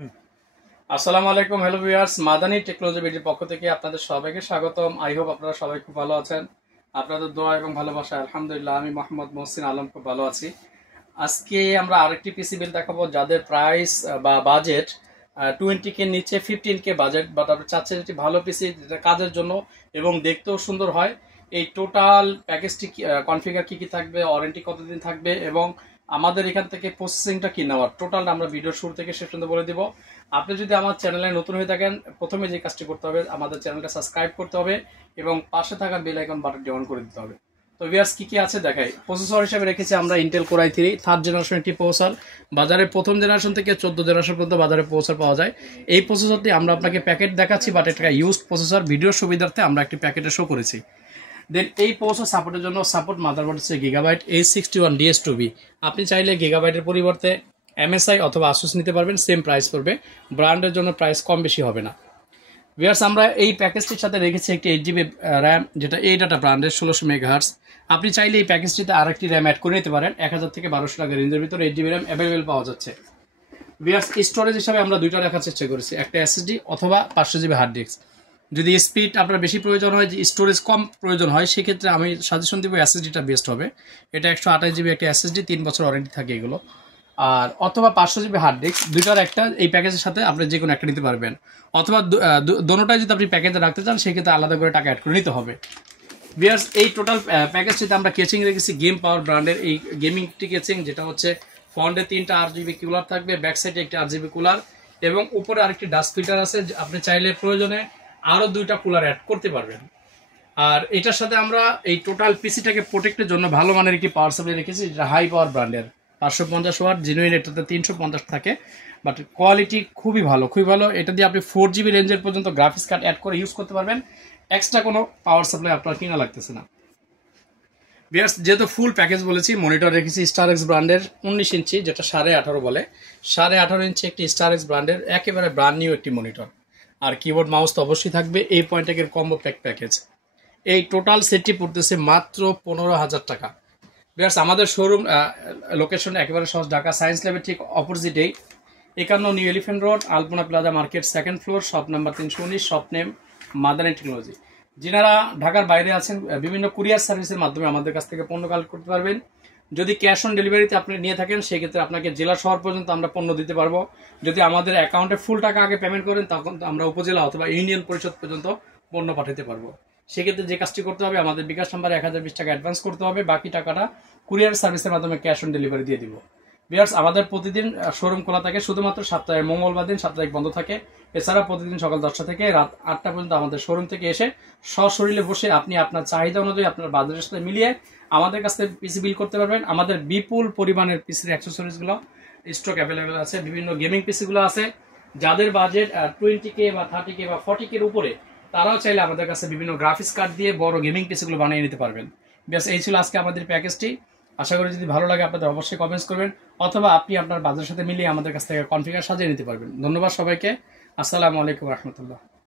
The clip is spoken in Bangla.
আসসালামু আলাইকুম, হ্যালো ভিউয়ার্স, মাদানী টেকনোলজি ভিডিওর পক্ষ থেকে আপনাদের সবাইকে স্বাগতম। আই হোপ আপনারা সবাই খুব ভালো আছেন। আপনাদের দোয়া এবং ভালোবাসা আলহামদুলিল্লাহ আমি মোহাম্মদ মহসিন আলম খুব ভালো আছি। আজকে আমরা আরেকটি পিসি বিল দেখাবো যাদের প্রাইস বা বাজেট 20K নিচে, 15K বাজেট, বাট আপনি চাচ্ছেন একটি ভালো পিসি যেটা কাজের জন্য এবং দেখতেও সুন্দর হয়। এই টোটাল প্যাকেজটি কনফিগার কি কি থাকবে, ওয়ারেন্টি কতদিন থাকবে এবং আমাদের এখান থেকে প্রসেসিংটা কি নেওয়ার টোটালটা আমরা ভিডিওর শুরু থেকে শেষ পর্যন্ত বলে দিব। আপনি যদি আমার চ্যানেলে নতুন হয়ে থাকেন, প্রথমে যে কাজটি করতে হবে আমাদের চ্যানেলটা সাবস্ক্রাইব করতে হবে এবং পাশে থাকা বেল আইকন বাটনটি অন করে দিতে হবে। তো ভিউয়ার্স কি কি আছে দেখাই। প্রসেসর হিসেবে রেখেছি আমরা Intel core i3 third generation একটি প্রসেসর। বাজারে প্রথম জেনারেশন থেকে 14 জেনারেশন পর্যন্ত বাজারে প্রসেসর পাওয়া যায়। এই প্রসেসরটি আমরা আপনাকে প্যাকেট দেখাচ্ছি, বাট এটা ইউজড প্রসেসর, ভিডিওর সুবিধার্থে আমরা একটি প্যাকেটে শো করেছি। দেন এই প্রসেসর সাপোর্টের জন্য সাপোর্ট মাদারবোর্ড হচ্ছে গিগাবাইট H61 DS2B। আপনি চাইলে গিগাবাইটের পরিবর্তে MSI অথবা আসুস নিতে পারবেন, সেম প্রাইস পড়বে, ব্র্যান্ডের জন্য প্রাইস কম বেশি হবে না। ভিউয়ার্স আমরা এই প্যাকেজটির সাথে রেখেছি একটি 8GB র্যাম, যেটা এই ডাটা ব্র্যান্ডের 1600 মেগাহার্টজ। আপনি চাইলে এই প্যাকেজটিতে আরেকটি র্যাম অ্যাড করে নিতে পারেন। 1000 থেকে 1200 টাকা রেঞ্জের ভিতরে 8GB র্যাম অ্যাভেলেবেল পাওয়া যাচ্ছে। ভিউয়ার্স স্টোরেজ হিসাবে আমরা দুইটা রাখার চেষ্টা করেছি, একটা SSD অথবা 500GB হার্ড ডিস্ক। যদি স্পিড আপনার বেশি প্রয়োজন হয়, যে স্টোরেজ কম প্রয়োজন হয়, সেক্ষেত্রে আমি সাজেশন দিব SSDটা বেস্ট হবে। এটা 128GB একটা SSD, 3 বছর ওয়ারেন্টি থাকে এগুলো। আর অথবা 500GB হার্ড ডিস্ক, দুইটার একটা এই প্যাকেজের সাথে আপনি যে কোনো একটা নিতে পারবেন। অথবা দোনোটাই যদি আপনি প্যাকেজে রাখতে চান সেক্ষেত্রে আলাদা করে টাকা অ্যাড করে নিতে হবে। ভিউয়ার্স এই টোটাল প্যাকেজটিতে আমরা কেচিং রেখেছি গেম পাওয়ার ব্র্যান্ডের এই গেমিংটি কেচিং, যেটা হচ্ছে ফ্রন্টে 3টা RGB কুলার থাকবে, ব্যাক সাইডে একটি RGB কুলার এবং উপরে আরেকটি ডাস্ট ফিল্টার আছে। আপনি চাইলে প্রয়োজনে আরও 2টা কুলার অ্যাড করতে পারবেন। আর এটার সাথে আমরা এই টোটাল পিসিটাকে প্রোটেক্টের জন্য ভালো মানের একটি পাওয়ার সাপ্লাই রেখেছি, যেটা হাই পাওয়ার ব্র্যান্ডের 550 ওয়াট, জেনুইন এটাতে 350 থাকে, বাট কোয়ালিটি খুবই ভালো, খুবই ভালো। এটা দিয়ে আপনি 4GB রেঞ্জের পর্যন্ত গ্রাফিক্স কার্ড অ্যাড করে ইউজ করতে পারবেন। এক্সট্রা কোনো পাওয়ার সাপ্লাই আপনার কিনা লাগতেছে না। ভিউয়ার্স যেহেতু ফুল প্যাকেজ বলেছি, মনিটর রেখেছি স্টারএক্স ব্র্যান্ডের 19 ইঞ্চি, যেটা 18.5 বলে, 18.5 ইঞ্চি একটি স্টারএক্স ব্র্যান্ডের একেবারে ব্র্যান্ড নিউ একটি মনিটর। আর কিবোর্ড মাউস তো অবশ্যই থাকবে। এই পয়েন্টের কম্বো প্যাকেজ এই টোটাল সেটটি পড়তেছে মাত্র 15,000 টাকা। ভিউয়ার্স আমাদের শোরুম লোকেশন একেবারে সহজ, ঢাকা সায়েন্স ল্যাবের ঠিক অপোজিটেই, 51 New Elephant Road, Alpana Plaza Market, 2nd floor, shop number 319, shop name Madani Technology. যিনারা ঢাকার বাইরে আছেন, বিভিন্ন কুরিয়ার সার্ভিসের মাধ্যমে আমাদের কাছ থেকে পণ্য কালেক্ট করতে পারবেন। যদি ক্যাশ অন ডেলিভারিতে আপনি নিয়ে থাকেন সেক্ষেত্রে আপনাকে জেলা শহর পর্যন্ত আমরা পণ্য দিতে পারবো। যদি আমাদের অ্যাকাউন্টে ফুল টাকা আগে পেমেন্ট করেন, তখন আমরা উপজেলা অথবা ইউনিয়ন পরিষদ পর্যন্ত পণ্য পাঠাতে পারবো। সেক্ষেত্রে যে কাজটি করতে হবে, আমাদের বিকাশ নাম্বারে 1020 টাকা অ্যাডভান্স করতে হবে, বাকি টাকাটা কুরিয়ার সার্ভিসের মাধ্যমে ক্যাশ অন ডেলিভারি দিয়ে দিব। ভিউয়ার্স আমাদের প্রতিদিন শোরুম খোলা থাকে, শুধুমাত্র সপ্তাহে মঙ্গলবার দিন সাপ্তাহিক বন্ধ থাকে। এছাড়া প্রতিদিন সকাল 10টা থেকে রাত 8টা পর্যন্ত আমাদের শোরুম থেকে এসে সশরীরে বসে আপনি আপনার চাহিদা অনুযায়ী আপনার বাজারের সাথে মিলিয়ে আমাদের কাছ থেকে পিসি বিল করতে পারবেন। আমাদের বিপুল পরিমাণের পিসির অ্যাক্সেসরিজগুলো স্টক অ্যাভেলেবেল আছে, বিভিন্ন গেমিং পিসিগুলো আছে। যাদের বাজেট 20K বা 30K বা 40K এর উপরে, তারাও চাইলে আমাদের কাছে বিভিন্ন গ্রাফিক্স কার্ড দিয়ে বড় গেমিং পিসিগুলো বানিয়ে নিতে পারবেন। ব্যাস এই ছিল আজকে আমাদের প্যাকেজটি। আশা করি যদি ভালো লাগে আপনাদের অবশ্যই কমেন্টস করবেন, অথবা আপনি আপনার বাজারের সাথে মিলিয়ে আমাদের কাছ থেকে কনফিগার সাজিয়ে নিতে পারবেন। ধন্যবাদ সবাইকে। আসসালামু আলাইকুম রহমতুল্লাহ।